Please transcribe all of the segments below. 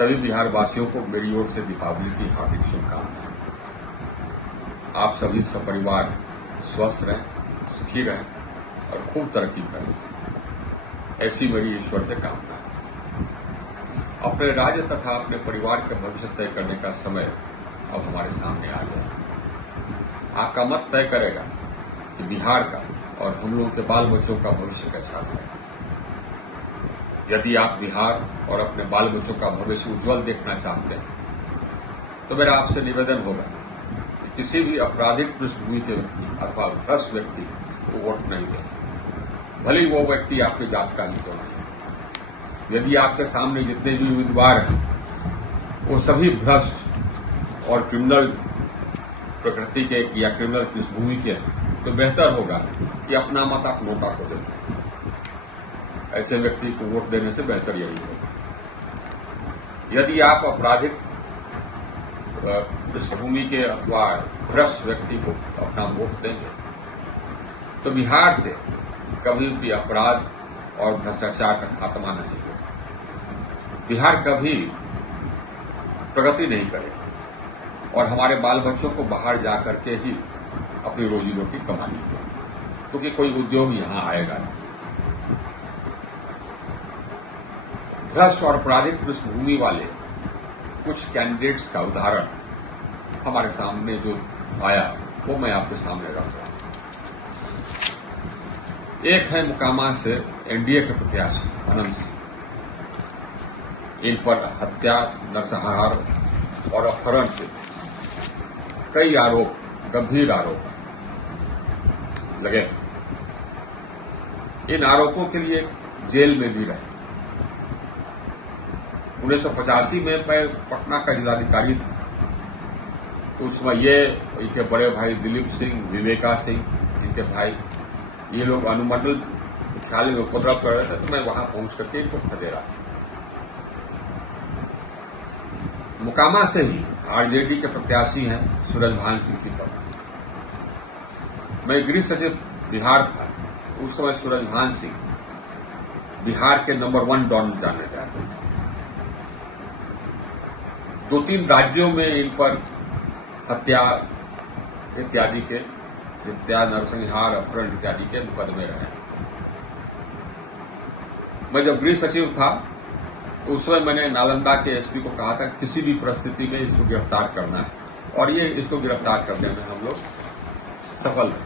सभी बिहार वासियों को मेरी ओर से दीपावली की हार्दिक शुभकामनाएं। आप सभी सपरिवार स्वस्थ रहें, सुखी रहें और खूब तरक्की करें, ऐसी मेरी ईश्वर से कामना है। अपने राज्य तथा अपने परिवार के भविष्य तय करने का समय अब हमारे सामने आ गया। आपका मत तय करेगा कि बिहार का और हम लोगों के बाल बच्चों का भविष्य कैसा है। यदि आप बिहार और अपने बाल बच्चों का भविष्य उज्जवल देखना चाहते हैं तो मेरा आपसे निवेदन होगा कि किसी भी आपराधिक पृष्ठभूमि के व्यक्ति अथवा भ्रष्ट व्यक्ति को वोट नहीं दें, भले ही वो व्यक्ति आपके जात का ही क्यों नहीं। यदि आपके सामने जितने भी उम्मीदवार हैं वो सभी भ्रष्ट और क्रिमिनल प्रकृति के या क्रिमिनल पृष्ठभूमि के हैं तो बेहतर होगा कि अपना मत आप नोटा को दें। ऐसे व्यक्ति को वोट देने से बेहतर यही होगा। यदि आप आपराधिक पृष्ठभूमि के अथवा भ्रष्ट व्यक्ति को अपना वोट देंगे तो बिहार से कभी भी अपराध और भ्रष्टाचार का खात्मा नहीं होगा। बिहार कभी प्रगति नहीं करेगा और हमारे बाल बच्चों को बाहर जाकर के ही अपनी रोजी रोटी कमानी होगी, क्योंकि कोई उद्योग यहां आएगा नहीं। भ्रष्ट और आपराधिक पृष्ठभूमि वाले कुछ कैंडिडेट्स का उदाहरण हमारे सामने जो आया वो मैं आपके सामने रख रहा हूं। एक है मुकामा से एनडीए के प्रत्याशी अनंत सिंह। इन पर हत्या, नरसंहार और अपहरण के कई आरोप, गंभीर आरोप लगे। इन आरोपों के लिए जेल में भी रहे। 1985 में मैं पटना का जिलाधिकारी था। उस समय ये इनके बड़े भाई दिलीप सिंह, विवेका सिंह, इनके भाई, ये लोग अनुमंडल मुख्यालय में उपद्रव कर रहे थे तो मैं वहां पहुंच करके इनको खदेड़ा। मुकामा से ही आरजेडी के प्रत्याशी हैं सूरजभान सिंह की तरफ। मैं गृह सचिव बिहार था। उस समय सूरजभान सिंह बिहार के नंबर 1 डॉन जाने जाते थे। 2-3 राज्यों में इन पर हत्या इत्यादि के, हत्या, नरसंहार, अपहरण इत्यादि के मुकदमे रहे। मैं जब गृह सचिव था तो उस समय मैंने नालंदा के एसपी को कहा था किसी भी परिस्थिति में इसको गिरफ्तार करना है, और ये इसको गिरफ्तार करने में हम लोग सफल रहे।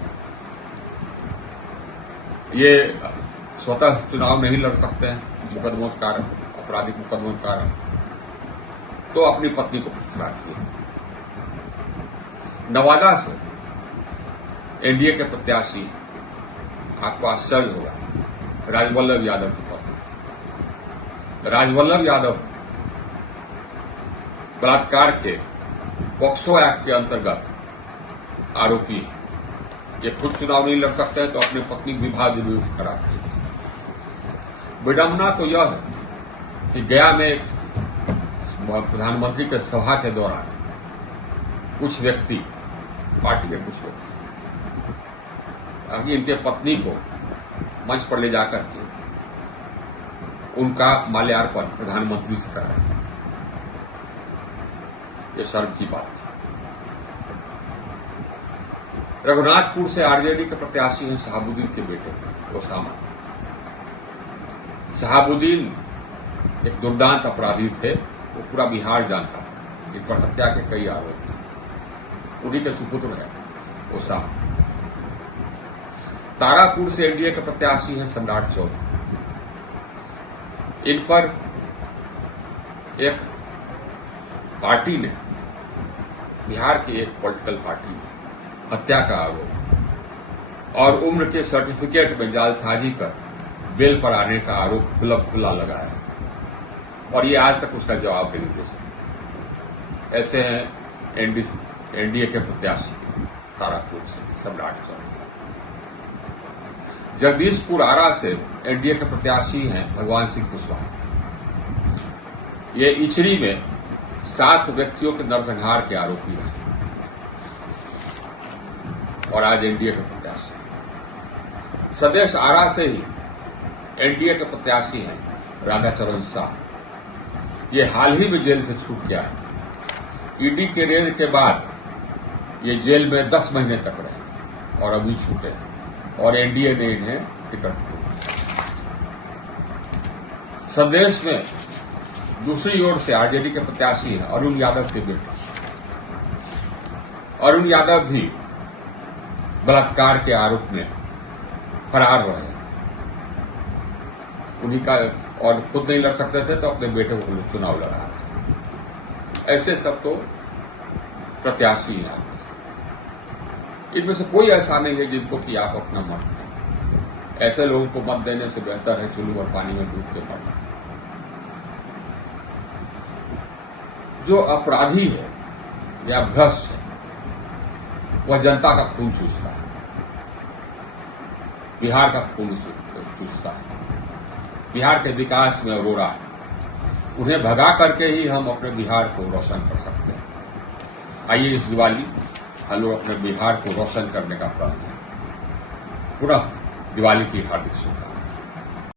ये स्वतः चुनाव नहीं लड़ सकते हैं मुकदमों के कारण, आपराधिक मुकदमों के कारण, तो अपनी पत्नी को गिरफ्तार किया। नवादा से एनडीए के प्रत्याशी, आपको आश्चर्य होगा, राजवल्लभ यादव की पत्नी। राजवल्लभ यादव बलात्कार के पॉक्सो एक्ट के अंतर्गत आरोपी है। ये खुद चुनाव नहीं लड़ सकते हैं तो अपनी पत्नी विवाह विरोध कराते हैं। विडंबना तो यह है कि गया में प्रधानमंत्री के सभा के दौरान कुछ व्यक्ति, पार्टी के कुछ लोग, इनके पत्नी को मंच पर ले जाकर के उनका माल्यार्पण प्रधानमंत्री से कराया। ये शर्म की बात थी। रघुनाथपुर से आरजेडी के प्रत्याशी हैं शहाबुद्दीन के बेटे ओसामा। शहाबुद्दीन एक दुर्दांत अपराधी थे, वो पूरा बिहार जानता था। इन पर हत्या के कई आरोप थे। उन्हीं के सुपुत्र है ओसामा। तारापुर से एनडीए के प्रत्याशी हैं सम्राट चौधरी। इन पर एक पार्टी ने, बिहार की एक पॉलिटिकल पार्टी ने हत्या का आरोप और उम्र के सर्टिफिकेट में जालसाजी कर बेल पर आने का आरोप खुला लगाया, और ये आज तक उसका जवाब नहीं दे सके। ऐसे हैं एनडीए के प्रत्याशी तारापुर से सम्राट चौधरी। जगदीशपुर आरा से एनडीए के प्रत्याशी हैं भगवान सिंह कुशवाहा। ये इचरी में 7 व्यक्तियों के नरसंहार के आरोपी रहे और आज एनडीए के प्रत्याशी। सदेश आरा से ही एनडीए के प्रत्याशी हैं राधाचरण शाह। ये हाल ही में जेल से छूट गया है। ईडी के रेड के बाद ये जेल में 10 महीने तक रहे और अभी छूटे और एनडीए ने इन्हें टिकट दी। संदेश में दूसरी ओर से आरजेडी के प्रत्याशी हैं अरुण यादव के बेटे। अरुण यादव भी बलात्कार के आरोप में फरार रहे। उन्हीं का और खुद नहीं लड़ सकते थे तो अपने बेटे को चुनाव लड़ा रहे। ऐसे सब तो प्रत्याशी हैं। इनमें से कोई ऐसा नहीं है जिनको कि आप अपना मत दें। ऐसे लोगों को मत देने से बेहतर है चुल्लू और पानी में डूब के मरना। जो अपराधी है या भ्रष्ट है वह जनता का खून चूसता है, बिहार का खून चूसता है, बिहार के विकास में अरोड़ा है। उन्हें भगा करके ही हम अपने बिहार को रोशन कर सकते हैं। आइए इस दिवाली हम लोग अपने बिहार को रोशन करने का प्रण करें। पुनः दिवाली की हार्दिक शुभकामनाएं।